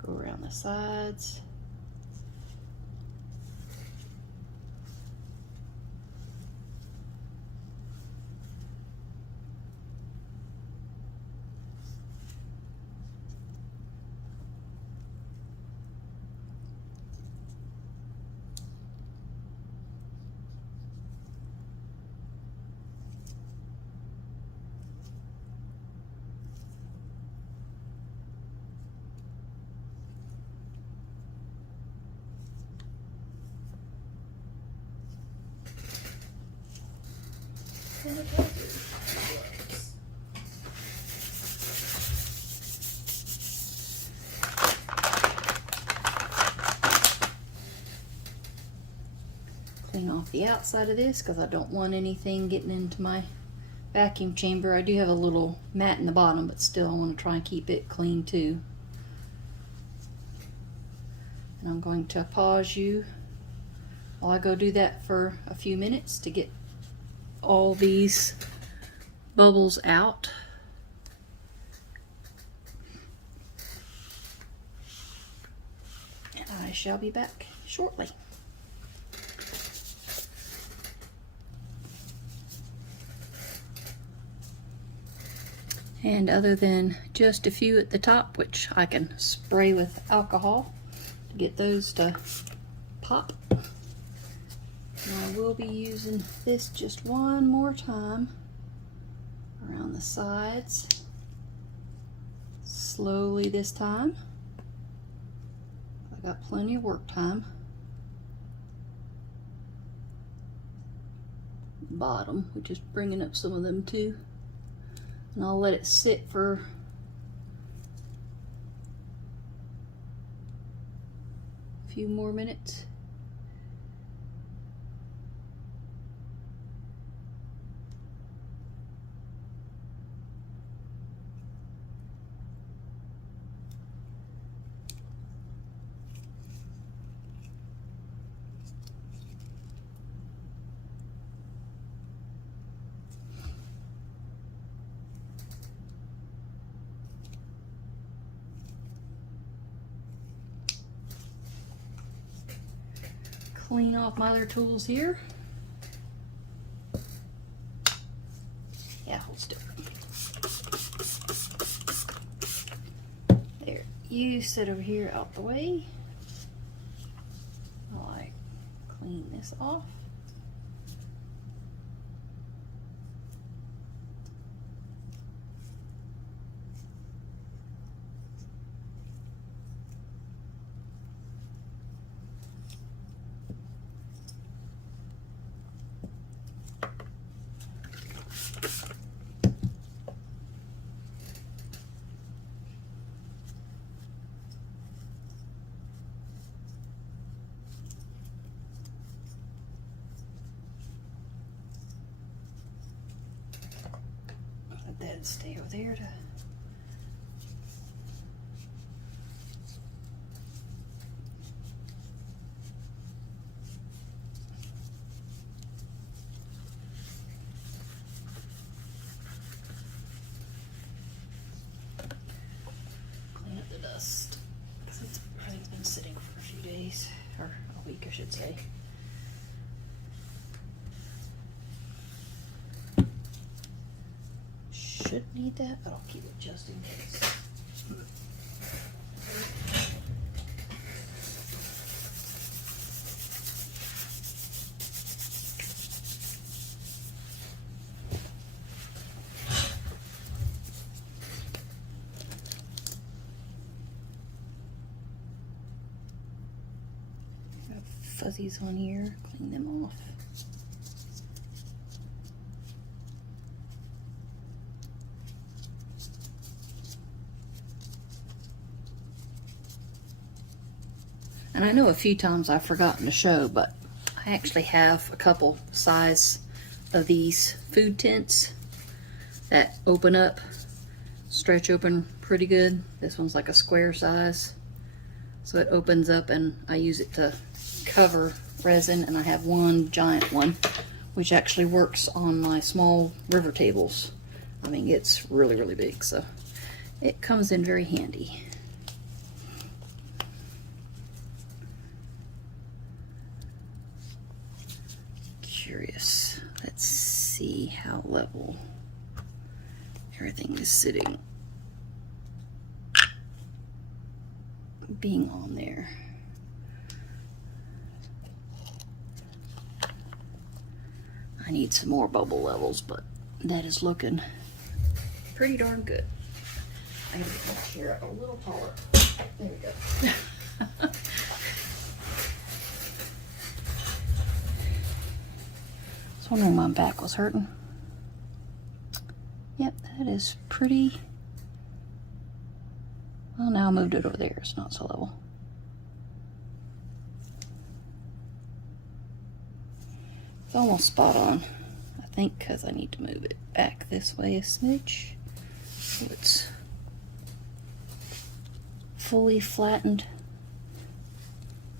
Go around the sides. Clean off the outside of this because I don't want anything getting into my vacuum chamber. I do have a little mat in the bottom, but still I want to try and keep it clean too. And I'm going to pause you while I go do that for a few minutes to get all these bubbles out. And I shall be back shortly. And other than just a few at the top, which I can spray with alcohol to get those to pop, I will be using this just one more time around the sides, slowly this time. I got plenty of work time. Bottom, which is bringing up some of them too. And I'll let it sit for a few more minutes. Clean off my other tools here. Yeah, hold still. There, you sit over here out the way while I clean this off. Let that stay over there to clean up the dust, because everything's been sitting for a few days, or a week I should say. Should need that, but I'll keep it just in case. Got fuzzies on here, clean them off. And I know a few times I've forgotten to show, but I actually have a couple size of these food tents that open up, stretch open pretty good. This one's like a square size, so it opens up and I use it to cover resin, and I have one giant one, which actually works on my small river tables. I mean, it's really, really big, so it comes in very handy. Curious. Let's see how level everything is sitting. Being on there. I need some more bubble levels, but that is looking pretty darn good. I need to get my chair up a little taller. There we go. I was wondering why my back was hurting. Yep, that is pretty. Well, now I moved it over there. It's not so level. It's almost spot on, I think, because I need to move it back this way a smidge so it's fully flattened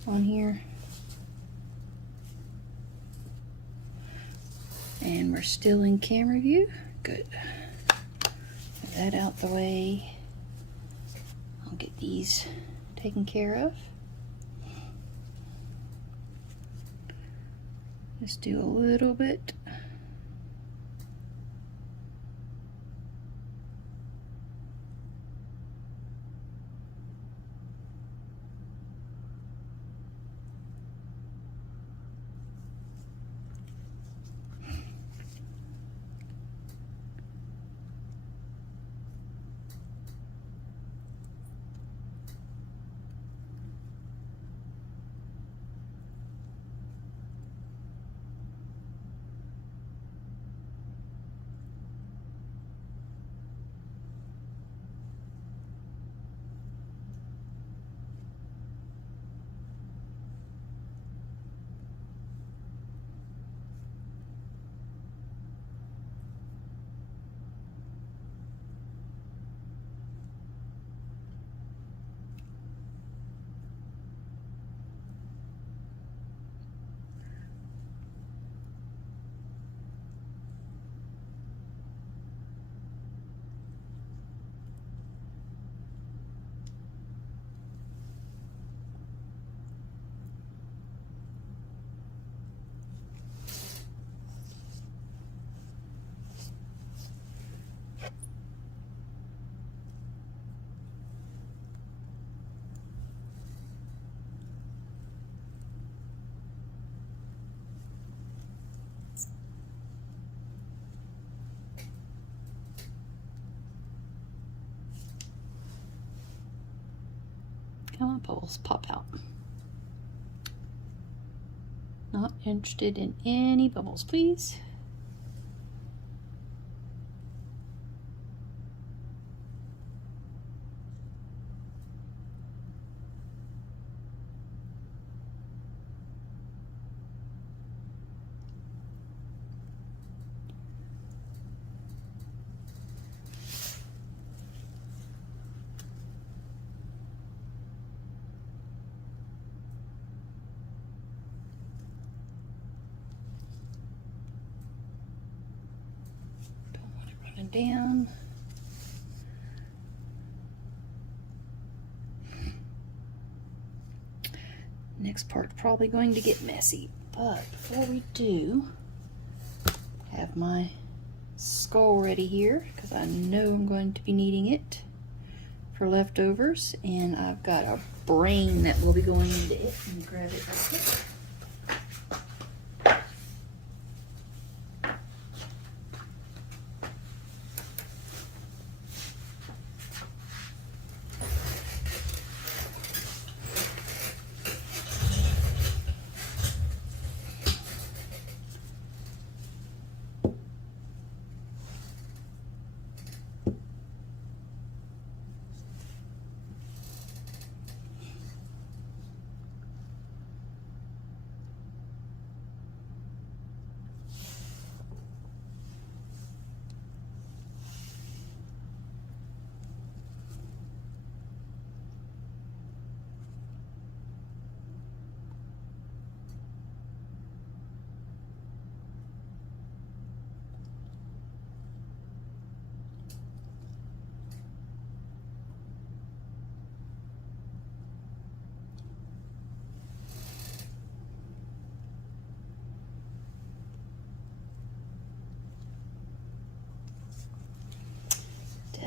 on here. And we're still in camera view. Good. Get that out the way. I'll get these taken care of. Just do a little bit. Come on, bubbles, pop out. Not interested in any bubbles, please. Down. Next part's probably going to get messy, but before we do, have my skull ready here because I know I'm going to be needing it for leftovers, and I've got a brain that will be going into it. Let me grab it real quick.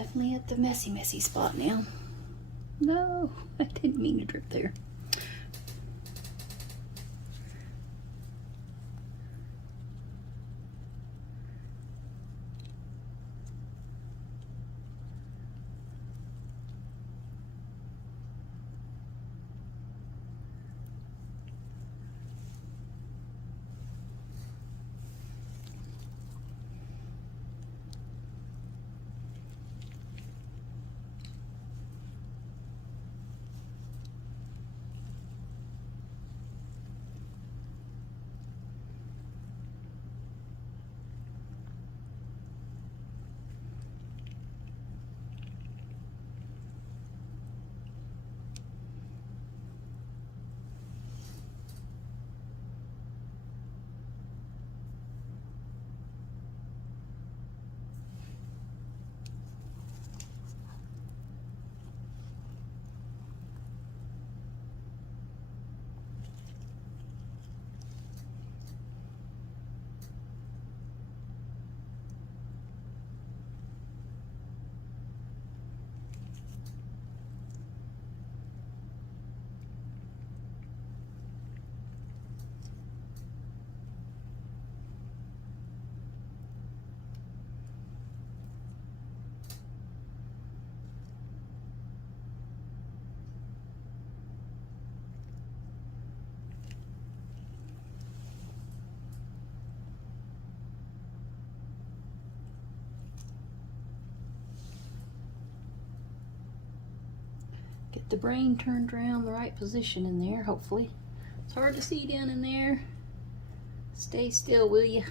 definitely at the messy spot now. No, I didn't mean to drip there. Get the brain turned around the right position in there, hopefully. It's hard to see down in there. Stay still, will you?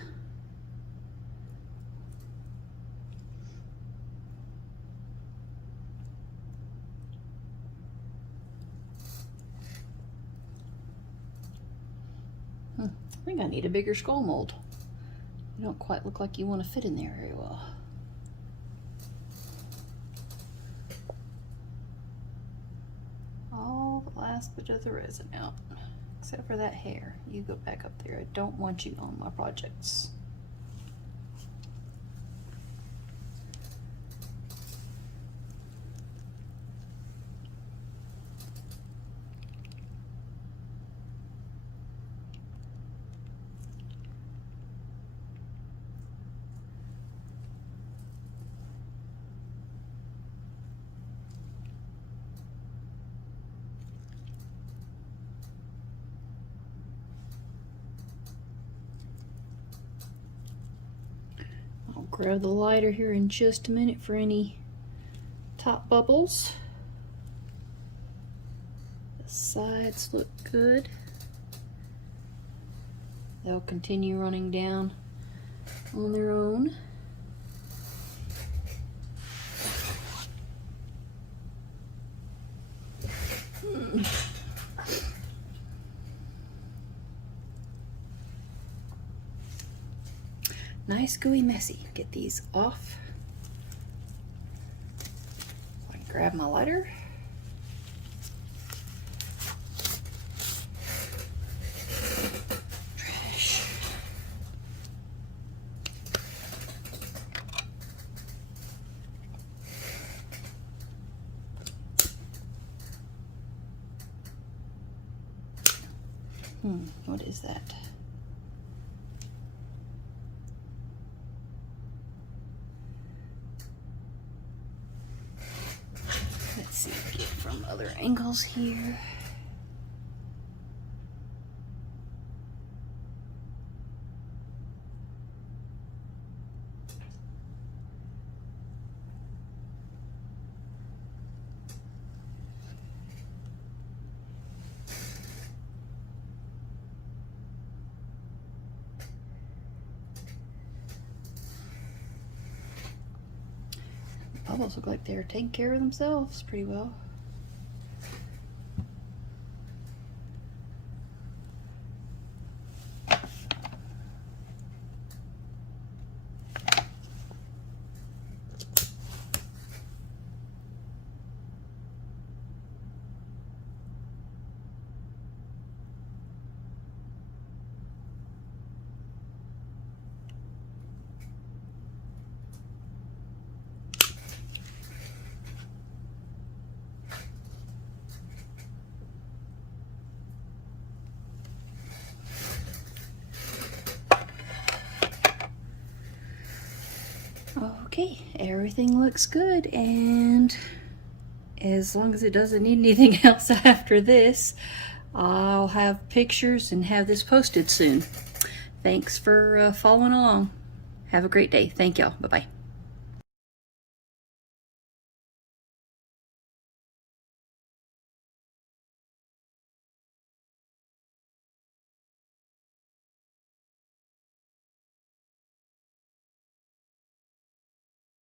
I think I need a bigger skull mold. You don't quite look like you want to fit in there very well. All the last bit of the resin out, except for that hair. You go back up there. I don't want you on my projects. I'll grab the lighter here in just a minute for any top bubbles. The sides look good. They'll continue running down on their own. Nice gooey messy. Get these off. I grab my lighter. Trash. What is that? Let's see, get from other angles here. Bubbles look like they're taking care of themselves pretty well. everything looks good, and as long as it doesn't need anything else after this, I'll have pictures and have this posted soon. Thanks for following along. Have a great day. Thank y'all. Bye-bye.